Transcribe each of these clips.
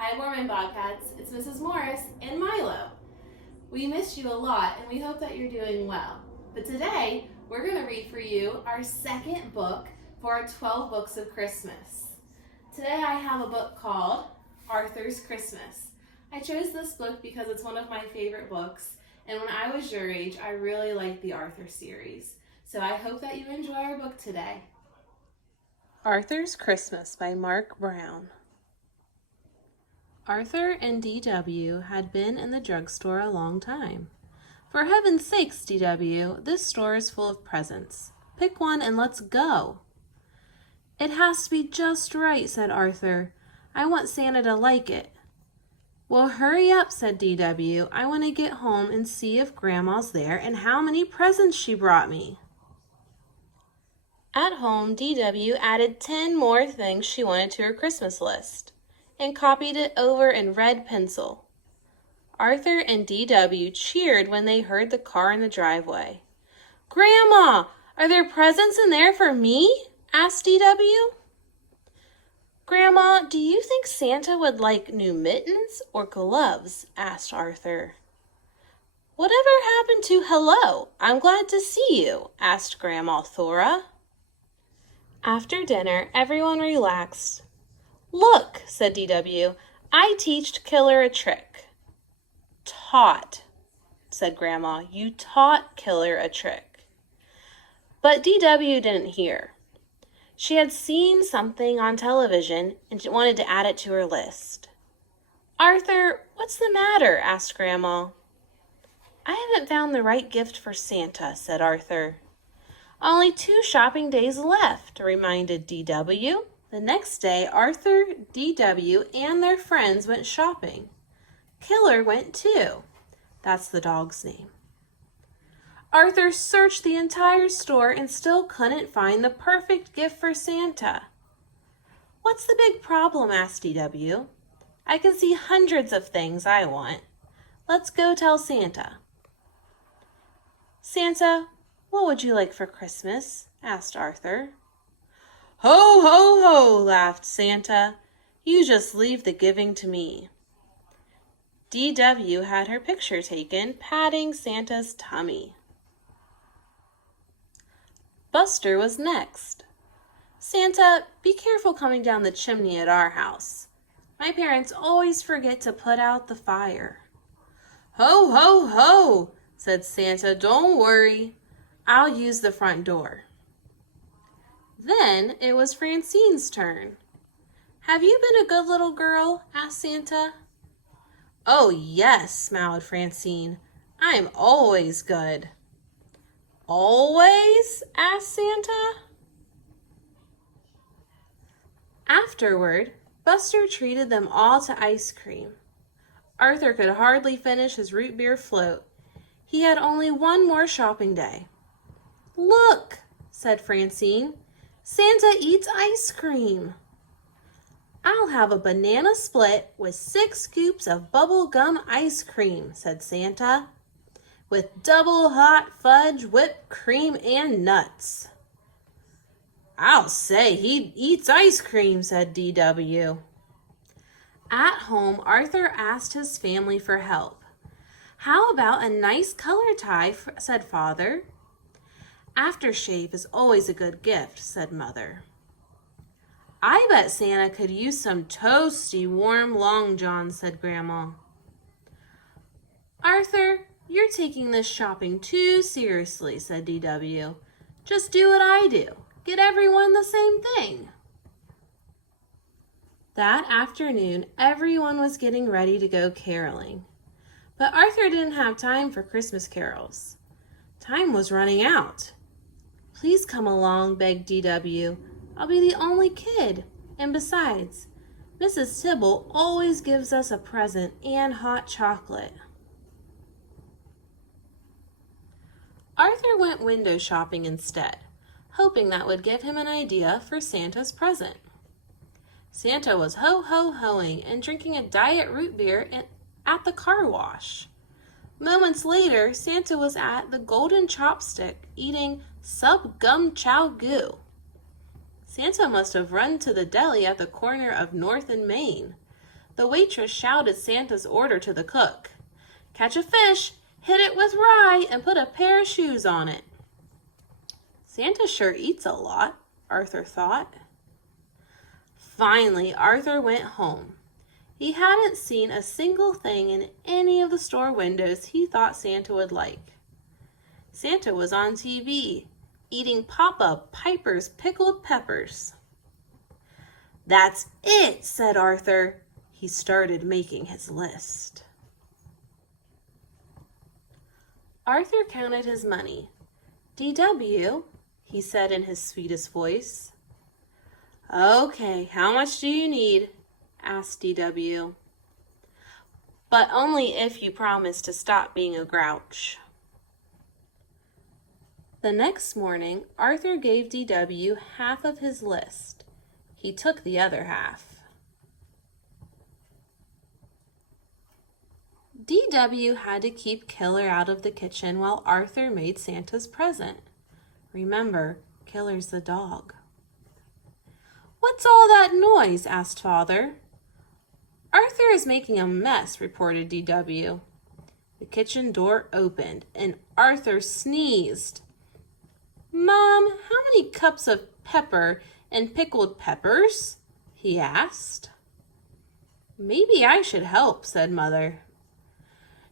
Hi, Mormon Bobcats. It's Mrs. Morris and Milo. We missed you a lot and we hope that you're doing well. But today, we're going to read for you our second book for our 12 books of Christmas. Today, I have a book called Arthur's Christmas. I chose this book because it's one of my favorite books, and when I was your age, I really liked the Arthur series. So I hope that you enjoy our book today. Arthur's Christmas by Marc Brown. Arthur and D.W. had been in the drugstore a long time. For heaven's sakes, D.W., this store is full of presents. Pick one and let's go. It has to be just right, said Arthur. I want Santa to like it. Well, hurry up, said D.W. I want to get home and see if Grandma's there and how many presents she brought me. At home, D.W. added 10 more things she wanted to her Christmas list and copied it over in red pencil. Arthur and D.W. cheered when they heard the car in the driveway. Grandma, are there presents in there for me? Asked D.W. Grandma, do you think Santa would like new mittens or gloves? Asked Arthur. Whatever happened to hello? I'm glad to see you, asked Grandma Thora. After dinner, everyone relaxed. Look, said D.W., I teached Killer a trick. Taught, said Grandma. You taught Killer a trick. But D.W. didn't hear. She had seen something on television and she wanted to add it to her list. Arthur, what's the matter? Asked Grandma. I haven't found the right gift for Santa, said Arthur. Only 2 shopping days left, reminded D.W. The next day, Arthur, D.W., and their friends went shopping. Killer went too. That's the dog's name. Arthur searched the entire store and still couldn't find the perfect gift for Santa. What's the big problem? Asked D.W. I can see hundreds of things I want. Let's go tell Santa. Santa, what would you like for Christmas? Asked Arthur. Ho, ho, ho, laughed Santa. You just leave the giving to me. D.W. had her picture taken, patting Santa's tummy. Buster was next. Santa, be careful coming down the chimney at our house. My parents always forget to put out the fire. Ho, ho, ho, said Santa. Don't worry. I'll use the front door. Then it was Francine's turn. Have you been a good little girl? Asked Santa. Oh, yes, smiled Francine. I'm always good. Always? Asked Santa. Afterward, Buster treated them all to ice cream. Arthur could hardly finish his root beer float. He had only one more shopping day. Look, said Francine. Santa eats ice cream. I'll have a banana split with 6 scoops of bubblegum ice cream, said Santa, with double hot fudge, whipped cream, and nuts. I'll say he eats ice cream, said D.W. At home, Arthur asked his family for help. How about a nice color tie, said Father. Aftershave is always a good gift, said Mother. I bet Santa could use some toasty, warm long johns, said Grandma. Arthur, you're taking this shopping too seriously, said D.W. Just do what I do. Get everyone the same thing. That afternoon, everyone was getting ready to go caroling. But Arthur didn't have time for Christmas carols. Time was running out. Please come along, begged D.W. I'll be the only kid. And besides, Mrs. Tibble always gives us a present and hot chocolate. Arthur went window shopping instead, hoping that would give him an idea for Santa's present. Santa was ho-ho-hoing and drinking a diet root beer at the car wash. Moments later, Santa was at the Golden Chopstick eating sub gum chow goo. Santa must have run to the deli at the corner of North and Main. The waitress shouted Santa's order to the cook. "Catch a fish, hit it with rye, and put a pair of shoes on it." Santa sure eats a lot, Arthur thought. Finally, Arthur went home. He hadn't seen a single thing in any of the store windows he thought Santa would like. Santa was on TV, eating Papa Piper's pickled peppers. "That's it," said Arthur. He started making his list. Arthur counted his money. "DW," he said in his sweetest voice. "Okay, how much do you need?" asked DW. "But only if you promise to stop being a grouch." The next morning, Arthur gave DW half of his list. He took the other half. DW had to keep Killer out of the kitchen while Arthur made Santa's present. Remember, Killer's the dog. "What's all that noise?" asked Father. "Arthur is making a mess," reported DW. The kitchen door opened and Arthur sneezed. "Mom, how many cups of pepper and pickled peppers?" he asked. "Maybe I should help," said Mother.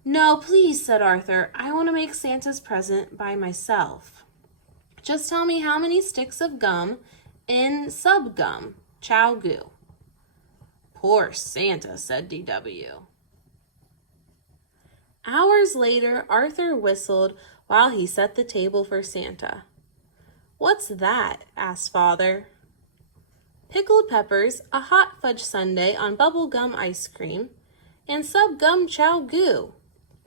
"No, please," said Arthur. "I want to make Santa's present by myself. Just tell me how many sticks of gum in sub-gum chow goo." "Poor Santa," said DW. Hours later, Arthur whistled while he set the table for Santa. "What's that?" asked Father. "Pickled peppers, a hot fudge sundae on bubble gum ice cream, and sub-gum chow goo.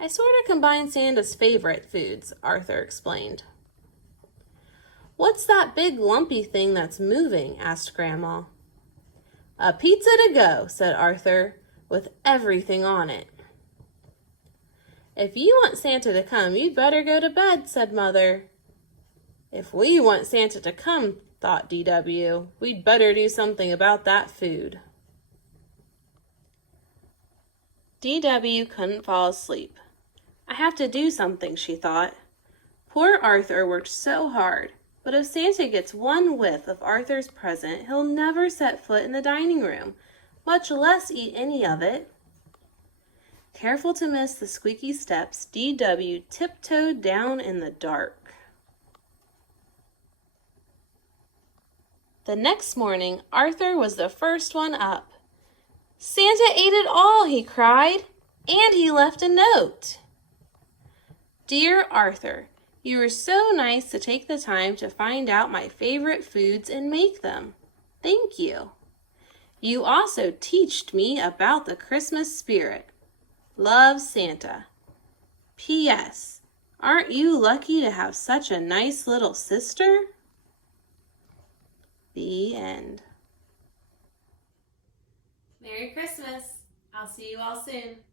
I sort of combined Santa's favorite foods," Arthur explained. "What's that big lumpy thing that's moving?" asked Grandma. "A pizza to go," said Arthur, "with everything on it." "If you want Santa to come, you'd better go to bed," said Mother. "If we want Santa to come," thought DW, "we'd better do something about that food." DW couldn't fall asleep. "I have to do something," she thought. "Poor Arthur worked so hard, but if Santa gets one whiff of Arthur's present, he'll never set foot in the dining room, much less eat any of it." Careful to miss the squeaky steps, DW tiptoed down in the dark. The next morning, Arthur was the first one up. "Santa ate it all," he cried, "and he left a note." "Dear Arthur, you were so nice to take the time to find out my favorite foods and make them. Thank you. You also teached me about the Christmas spirit. Love, Santa. P.S. Aren't you lucky to have such a nice little sister?" The end. Merry Christmas. I'll see you all soon.